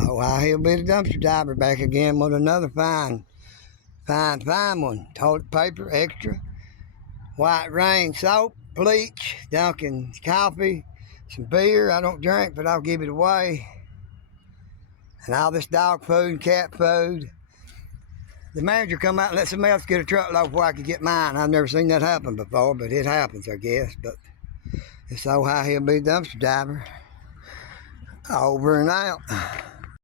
Oh, he'll be the dumpster diver back again with another fine one. Toilet paper, extra. White Rain soap, bleach, Dunkin' coffee, some beer. I don't drink, but I'll give it away. And all this dog food and cat food. The manager come out and let somebody else get a truckload before I could get mine. I've never seen that happen before, but it happens, I guess. But it's so high he'll be dumpster diver. Over and out.